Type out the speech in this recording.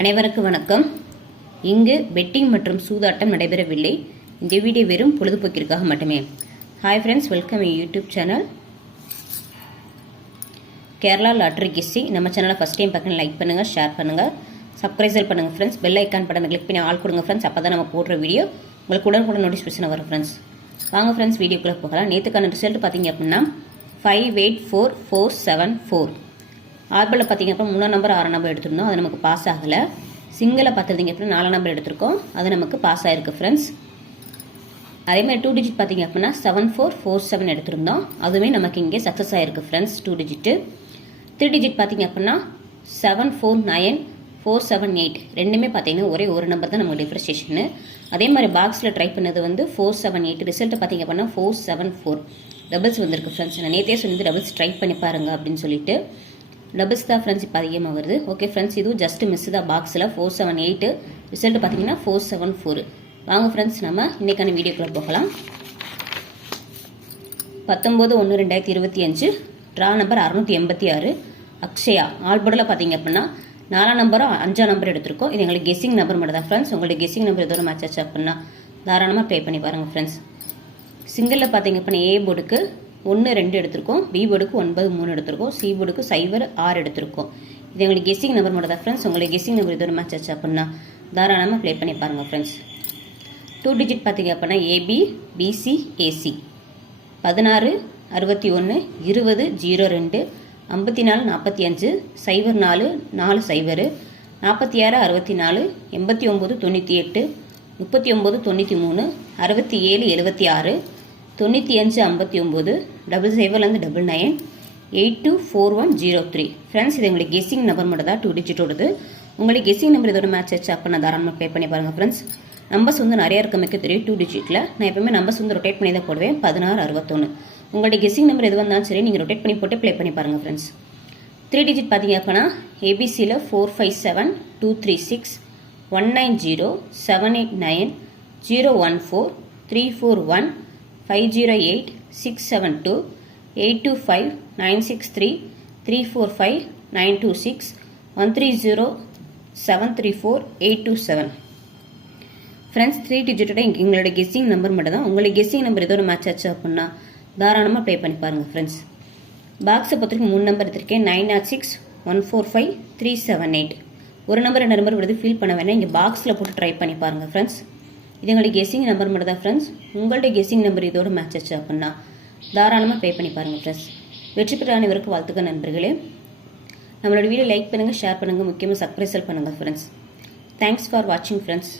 அனைவருக்கும் வணக்கம். இங்கு பெட்டிங் மற்றும் சூதாட்டம் நடைபெறவில்லை. இந்த வீடியோ வெறும் பொழுதுபோக்கிற்காக மட்டுமே. Hi friends, welcome YouTube channel Kerala lottery கிஸ்ஸி. நம்ம சேனலை ஃபஸ்ட் டைம் பார்க்க லைக் பண்ணுங்கள், ஷேர் பண்ணுங்கள், சப்ஸ்கிரைப் பண்ணுங்கள் friends. Bell icon button click பண்ணி ஆல் கொடுங்க ஃப்ரெண்ட்ஸ். அப்போ தான் நம்ம போடுற வீடியோ உங்களுக்கு உடனுக்குடன் நோட்டிஃபிகேஷன் வரும் ஃப்ரெண்ட்ஸ். வாங்க ஃப்ரெண்ட்ஸ், வீடியோக்குள்ளே போகலாம். நேற்றுக்கான ரிசல்ட் பார்த்தீங்க அப்படின்னா 584474. ஆர்பிளில் பார்த்தீங்க அப்படின்னா 3 நம்பர் 6 நம்பர் எடுத்திருந்தோம், அது நமக்கு பாஸ் ஆகலை. சிங்கிளில் பார்த்துருந்தீங்க அப்படின்னா 4 நம்பர் எடுத்திருக்கோம், அது நமக்கு பாஸ் ஆகிருக்கு ஃப்ரெண்ட்ஸ். அதேமாதிரி 2 டிஜிட் பார்த்தீங்க அப்படின்னா 7447 எடுத்திருந்தோம், அதுவுமே நமக்கு இங்கே சக்ஸஸ் ஆகிருக்கு ஃப்ரெண்ட்ஸ் 2 டிஜிட்டு. 3 டிஜிட் பார்த்தீங்க அப்படின்னா 749478 ரெண்டுமே பார்த்தீங்கன்னா ஒரே ஒரு நம்பர் தான் நம்ம டிஃபரன்ஷியேஷனு. அதே மாதிரி பாக்ஸில் ட்ரை பண்ணது வந்து 478, ரிசல்ட் பார்த்தீங்க அப்படின்னா 474 டபுள்ஸ் வந்திருக்கு ஃப்ரெண்ட்ஸ். நான் நேற்றே சொல்லி டபுள்ஸ் ட்ரை பண்ணி பாருங்க அப்படின்னு சொல்லிட்டு டபுள்ஸ் தான் ஃப்ரெண்ட்ஸ் இப்போ அதிகமாக வருது. ஓகே ஃப்ரெண்ட்ஸ், இதுவும் ஜஸ்ட் மிஸ் தான். பாக்ஸில் 478, ரிசல்ட் பார்த்தீங்கன்னா 474. வாங்க ஃப்ரெண்ட்ஸ், நம்ம இன்றைக்கான வீடியோக்குள்ளே போகலாம். 19/1/2025 ட்ரா நம்பர் 686 அக்ஷயா. ஆல்போர்டில் பார்த்தீங்க அப்படின்னா 4 நம்பரும் 5 நம்பர் எடுத்திருக்கோம். இது எங்களுக்கு கெஸ்ஸிங் நம்பர் மட்டும் தான் ஃப்ரெண்ட்ஸ். உங்களுக்கு கெஸ்ஸிங் நம்பர் எதோ மேட்ச் ஆச்சு அப்படின்னா தாராளமாக ப்ளே பண்ணி பாருங்கள் ஃப்ரெண்ட்ஸ். சிங்கிளில் பார்த்தீங்க அப்படின்னா ஏ போர்டுக்கு 1 2 எடுத்திருக்கோம், பி போர்டுக்கு 9 3 எடுத்திருக்கோம், சி போர்டுக்கு 0 6 எடுத்திருக்கோம். இது எங்களுக்கு கெஸ்ஸிங் நம்பர் மட்டும் தான் ஃப்ரெண்ட்ஸ். உங்களுக்கு கெஸ்ஸிங் நம்பர் எதோ மேட்ச் ஆச்சு அப்படின்னா தாராளமாக ப்ளே பண்ணி பாருங்கள் ஃப்ரெண்ட்ஸ். 2 டிஜிட் பார்த்தீங்க அப்படின்னா ஏபி பிசி ஏசி 16 61 20 02 54 45 04 4 0 46 64 89 98 39 93 67 76 95 59 0099 824103. ஃப்ரெண்ட்ஸ், இது உங்களுக்கு கெஸ்ஸிங் நம்பர் மட்டும் தான் 2 டிஜிட்டோடது. உங்களுக்கு கெஸ்ஸிங் நம்பர் இதோட மேட்ச் ஆச்சு அப்போ நான் தாராளமாக ப்ளே பண்ணி பாருங்கள் ஃப்ரெண்ட்ஸ். நம்பர்ஸ் வந்து நிறையா இருக்கமைக்க தெரியும் 2 டிஜிட்டில். நான் எப்பவுமே நம்பர்ஸ் வந்து ரொட்டேட் பண்ணி தான் போடுவேன். 16 61 உங்களுடைய கெஸ்ஸிங் நம்பர் எது வந்தாலும் சரி நீங்கள் ரொட்டேட் பண்ணி போட்டு ப்ளே பண்ணி பாருங்கள் ஃப்ரெண்ட்ஸ். 3 டிஜிட் பார்த்தீங்க அப்படின்னா ஏபிசியில் 457 236 190 789 014 341 508 672 825 963 345 926 130 734 827. ஃப்ரெண்ட்ஸ், 3 டிஜிட்டோட எங்களோட கெஸ்ஸிங் நம்பர் மட்டும் தான். உங்களுக்கு கெஸ்ஸிங் நம்பர் ஏதோ ஒரு மேட்ச் ஆச்சு அப்படின்னா தாராளமாக ப்ளே பண்ணி பாருங்கள் ஃப்ரெண்ட்ஸ். பாக்ஸை பொறுத்தவரைக்கும் 3 நம்பர் எடுத்திருக்கேன். 906 145 378. ஒரு நம்பர் 2 நம்பர் விடுது ஃபீல் பண்ண வேணாம், இங்கே பாக்ஸில் போட்டு ட்ரை பண்ணி பாருங்கள் ஃப்ரெண்ட்ஸ். இது எங்களுக்கு கெஸ்ஸிங் நம்பர் மட்டும் தான் ஃப்ரெண்ட்ஸ். உங்களுடைய கெஸ்ஸிங் நம்பர் இதோட மேட்ச் ஆச்சு அப்படின்னா தாராளமாக ப்ளே பண்ணி பாருங்கள் ஃப்ரெண்ட்ஸ். வெற்றி பெற்ற அனைவருக்கு வாழ்த்துக்கள் நண்பர்களே. நம்மளோட வீடியோ லைக் பண்ணுங்கள், ஷேர் பண்ணுங்கள், முக்கியமாக சப்ஸ்கிரைப் பண்ணுங்கள் ஃப்ரெண்ட்ஸ். தேங்க்ஸ் ஃபார் வாட்சிங் ஃப்ரெண்ட்ஸ்.